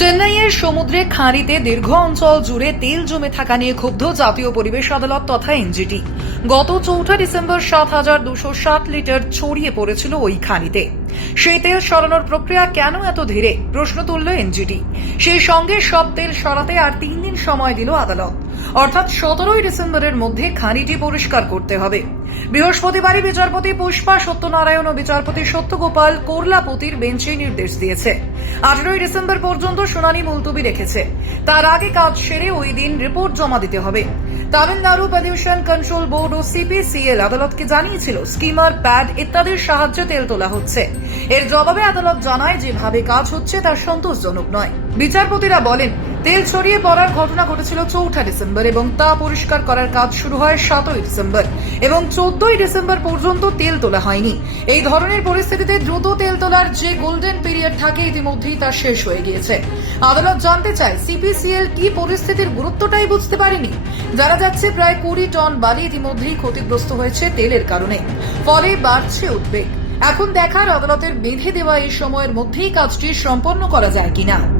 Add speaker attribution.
Speaker 1: চেন্নাইয়ের সমুদ্রে খাঁড়িতে দীর্ঘ অঞ্চল জুড়ে তেল জমে থাকা নিয়ে ক্ষুব্ধ জাতীয় পরিবেশ আদালত তথা এনজিটি। গত চৌঠা ডিসেম্বর সাত হাজার দুশো ষাট লিটার ছড়িয়ে পড়েছিল ওই খাঁড়িতে। সেই তেল সরানোর প্রক্রিয়া কেন এত ধীরে? প্রশ্ন তুলল এনজিটি। সেই সঙ্গে সব তেল সরাতে আর তিন দিন সময় দিল আদালত। অর্থাৎ সতেরোই ডিসেম্বরের মধ্যে খাঁড়িটি পরিষ্কার করতে হবে। বৃহস্পতিবারই বিচারপতি পুষ্পা সত্যনারায়ণ ও বিচারপতি সত্যগোপাল কোরলাপতির বেঞ্চে নির্দেশ দিয়েছে। আঠারোই ডিসেম্বর পর্যন্ত শুনানি মুলতবি রেখেছে। তার আগে কাজ সেরে ওই দিন রিপোর্ট জমা দিতে হবে। তামিলনাড়ু পলিউশন কন্ট্রোল বোর্ড ও সিপিসিএল আদালতকে জানিয়েছিল, স্কিমার, প্যাড ইত্যাদির সাহায্যে তেল তোলা হচ্ছে। এর জবাবে আদালত জানায়, যেভাবে কাজ হচ্ছে তা সন্তোষজনক নয়। বিচারপতিরা বলেন তেল ছড়িয়ে পড়ার ঘটনা ঘটেছিল চৌঠা ডিসেম্বর এবং তা পরিষ্কার করার কাজ শুরু হয় সাতই ডিসেম্বর। এবং চোদ্দই ডিসেম্বর পর্যন্ত তেল তোলা হয়নি। এই ধরনের পরিস্থিতিতে দ্রুত তেল তোলার যে গোল্ডেন পিরিয়ড থাকে, ইতিমধ্যেই তা শেষ হয়ে গিয়েছে। আদালত জানতে চায়, সিপিসিএল কি পরিস্থিতির গুরুত্বটাই বুঝতে পারেনি? জানা যাচ্ছে, প্রায় কুড়ি টন বালি ইতিমধ্যেই ক্ষতিগ্রস্ত হয়েছে তেলের কারণে। ফলে বাড়ছে উদ্বেগ। এখন দেখার আদালতের বেঁধে দেওয়া এই সময়ের মধ্যেই কাজটি সম্পন্ন করা যায় কিনা।